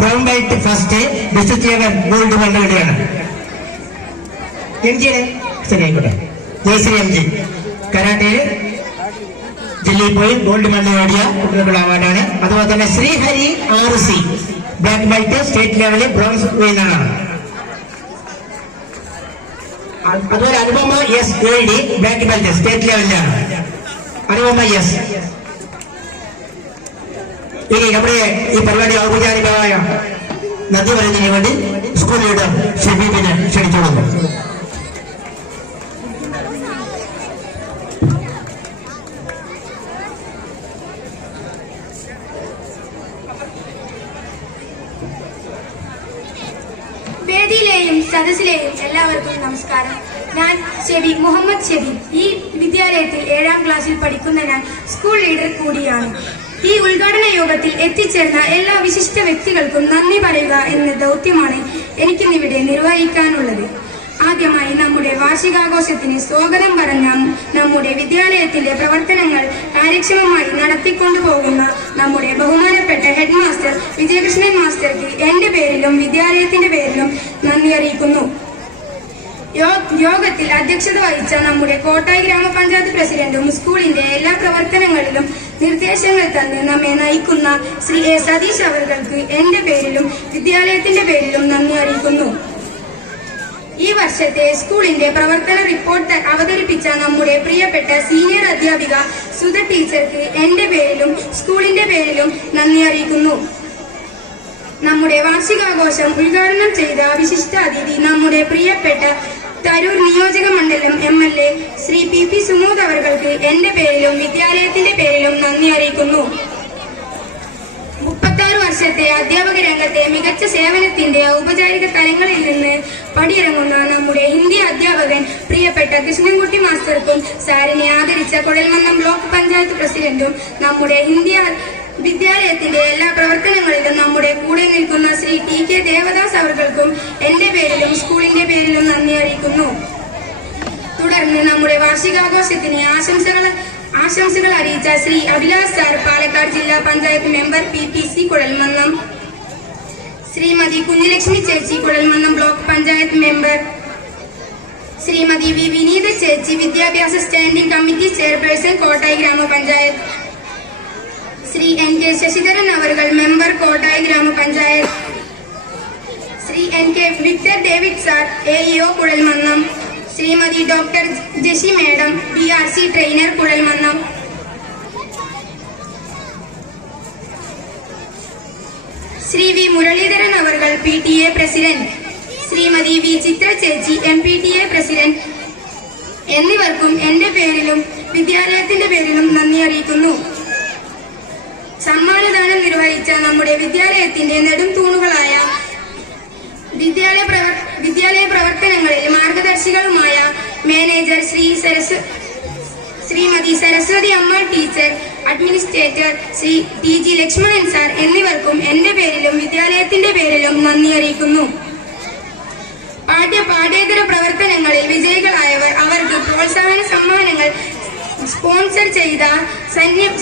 Brown belt first district level gold medal നേടിയാണ്. M ജിയുടെ ശരി ആയിക്കോട്ടെ. ജയശ്രീ എം ജി കരാട്ടയിൽ ജില്ലയിൽ പോയി ഗോൾഡ് മെഡൽ നേടിയ കുട്ടികൾക്കുള്ള അവാർഡാണ്. അതുപോലെ തന്നെ Srihari RC black belt state ലെവലിൽ ബ്രോൺസ് വിന്നറാണ്. അതുപോലെ Anupama AD black belt state ലെവലിലാണ്. അനുപമ ഇനി നമ്മുടെ ഈ പരിപാടി ഔപചാരികമായ നന്ദി പറയുന്നതിന് വേണ്ടി സ്കൂൾ ലീഡർ ഷബീബിനെ ക്ഷണിച്ചുകൊള്ളുന്നു. വേദിയിലെയും സദസ്സിലെയും എല്ലാവർക്കും നമസ്കാരം. ഞാൻ മുഹമ്മദ് ഷബീബ്. ഈ വിദ്യാലയത്തിൽ 7ാം ക്ലാസ്സിൽ പഠിക്കുന്ന ഞാൻ സ്കൂൾ ലീഡർ കൂടിയാണ്. ഈ ഉദ്ഘാടന യോഗത്തിൽ എത്തിച്ചേർന്ന എല്ലാ വിശിഷ്ട വ്യക്തികൾക്കും നന്ദി പറയുക എന്ന ദൗത്യമാണ് എനിക്കിന്നിവിടെ നിർവഹിക്കാനുള്ളത്. ആദ്യമായി നമ്മുടെ വാർഷികാഘോഷത്തിന് സ്വാഗതം പറഞ്ഞ നമ്മുടെ വിദ്യാലയത്തിന്റെ പ്രവർത്തനങ്ങൾ കാര്യക്ഷമമായി നടത്തിക്കൊണ്ടുപോകുന്ന നമ്മുടെ ബഹുമാനപ്പെട്ട ഹെഡ് മാസ്റ്റർ വിജയകൃഷ്ണൻ മാസ്റ്റർക്ക് എന്റെ പേരിലും വിദ്യാലയത്തിന്റെ പേരിലും നന്ദി അറിയിക്കുന്നു. യോഗത്തിൽ അധ്യക്ഷത വഹിച്ച നമ്മുടെ കോട്ടായി ഗ്രാമപഞ്ചായത്ത് പ്രസിഡന്റും സ്കൂളിന്റെ എല്ലാ പ്രവർത്തനങ്ങളിലും നിർദ്ദേശങ്ങൾ തന്ന് നമ്മെ നയിക്കുന്ന ശ്രീ A സതീഷ് അവർക്ക് എന്റെ പേരിലും വിദ്യാലയത്തിന്റെ പേരിലും നന്ദി അറിയിക്കുന്നു. ഈ വർഷത്തെ സ്കൂളിന്റെ പ്രവർത്തന റിപ്പോർട്ട് അവതരിപ്പിച്ച നമ്മുടെ പ്രിയപ്പെട്ട സീനിയർ അധ്യാപിക സുധ ടീച്ചർക്ക് എന്റെ പേരിലും സ്കൂളിന്റെ പേരിലും നന്ദി അറിയിക്കുന്നു. നമ്മുടെ വാർഷികാഘോഷം ഉദ്ഘാടനം ചെയ്ത വിശിഷ്ട അതിഥി നമ്മുടെ പ്രിയപ്പെട്ട തരൂർ നിയോജക മണ്ഡലം MLA ശ്രീ PP സുമോദ് അവർക്ക് എന്റെ പേരിലും വിദ്യാലയത്തിന്റെ പേരിലും നന്ദി അറിയിക്കുന്നു. 36 വർഷത്തെ അധ്യാപക രംഗത്തെ മികച്ച സേവനത്തിന്റെ ഔപചാരിക തലങ്ങളിൽ നിന്ന് പടിയിറങ്ങുന്ന നമ്മുടെ ഹിന്ദി അധ്യാപകൻ പ്രിയപ്പെട്ട കൃഷ്ണൻകുട്ടി മാസ്റ്റർക്കും സാറിനെ ആദരിച്ച കുഴൽമന്നം ബ്ലോക്ക് പഞ്ചായത്ത് പ്രസിഡന്റും നമ്മുടെ ഹിന്ദി വിദ്യാലയത്തിന്റെ എല്ലാ പ്രവർത്തനങ്ങളിലും നമ്മുടെ കൂടെ നിൽക്കുന്ന ശ്രീ TK ദേവദാസ് അവർക്കും എന്റെ പേരിലും സ്കൂളിന്റെ പേരിലും നന്ദി അറിയിക്കുന്നു. തുടർന്ന് നമ്മുടെ വാർഷികാഘോഷത്തിന് ആശംസകൾ അറിയിച്ച ശ്രീ അഭിലാഷ് സാർ പാലക്കാട് ജില്ലാ പഞ്ചായത്ത് മെമ്പർ PPC കുഴൽമന്നം, ശ്രീമതി കുഞ്ഞിലക്ഷ്മി ചേച്ചി Kuzhalmannam block panchayat member, Shrimati V വിനീത ചേച്ചി വിദ്യാഭ്യാസ standing committee chairperson Kottayi Gramapanchayat, Shri NK Sasidharan അവർകൾ member Kottayi Gramapanchayat, Shri NK Victor David sir AEO Kuzhalmannam, Shrimati doctor Jeshi madam BRC trainer Kuzhalmannam, Shri V Muraleedharan അവർകൾ PTA president, Shrimati V Chitra ചേച്ചി MPTA പ്രസിഡന്റ് എന്നിവർക്കും എന്റെ പേരിലും വിദ്യാലയത്തിന്റെ പേരിലും നന്ദി അറിയിക്കുന്നു. സമ്മാനദാനം നിർവഹിച്ച നമ്മുടെ വിദ്യാലയത്തിന്റെ നെടും തൂണുകളായ വിദ്യാലയ പ്രവർത്തനങ്ങളിൽ മാർഗദർശികളുമായ മാനേജർ ശ്രീമതി സരസ്വതി അമ്മ teacher, administrator Shri TG Lakshmanan sir എന്നിവർക്കും എന്റെ പേരിലും വിദ്യാലയത്തിന്റെ പേരിലും നന്ദി അറിയിക്കുന്നു. പാഠ്യേതര പ്രവർത്തനങ്ങളിൽ വിജയികളായവർ അവർക്ക് പ്രോത്സാഹന സമ്മാനങ്ങൾ സ്പോൺസർ ചെയ്ത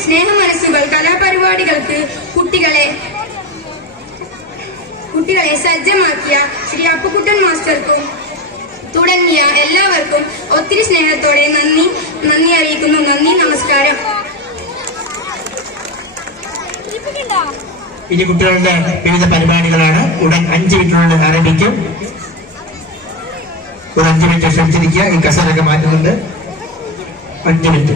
സ്നേഹമനസ്സുകൾ കലാപരിപാടികൾക്ക് കുട്ടികളെ സജ്ജമാക്കിയ ശ്രീ അപ്പുക്കുട്ടൻ മാസ്റ്റർക്കും തുടങ്ങിയ എല്ലാവർക്കും ഒത്തിരി സ്നേഹത്തോടെ നന്ദി അറിയിക്കുന്നു. നന്ദി, നമസ്കാരം. ഇനി കുട്ടികളുടെ വിവിധ പരിപാടികളാണ്. ഉടൻ 5 മിനിറ്റിനുള്ളിൽ ആരംഭിക്കും. ഒരു 5 മിനിറ്റ് ശ്രമിച്ചിരിക്കുക. ഈ കസേരയൊക്കെ മാറ്റുന്നുണ്ട്. 5 മിനിറ്റ്.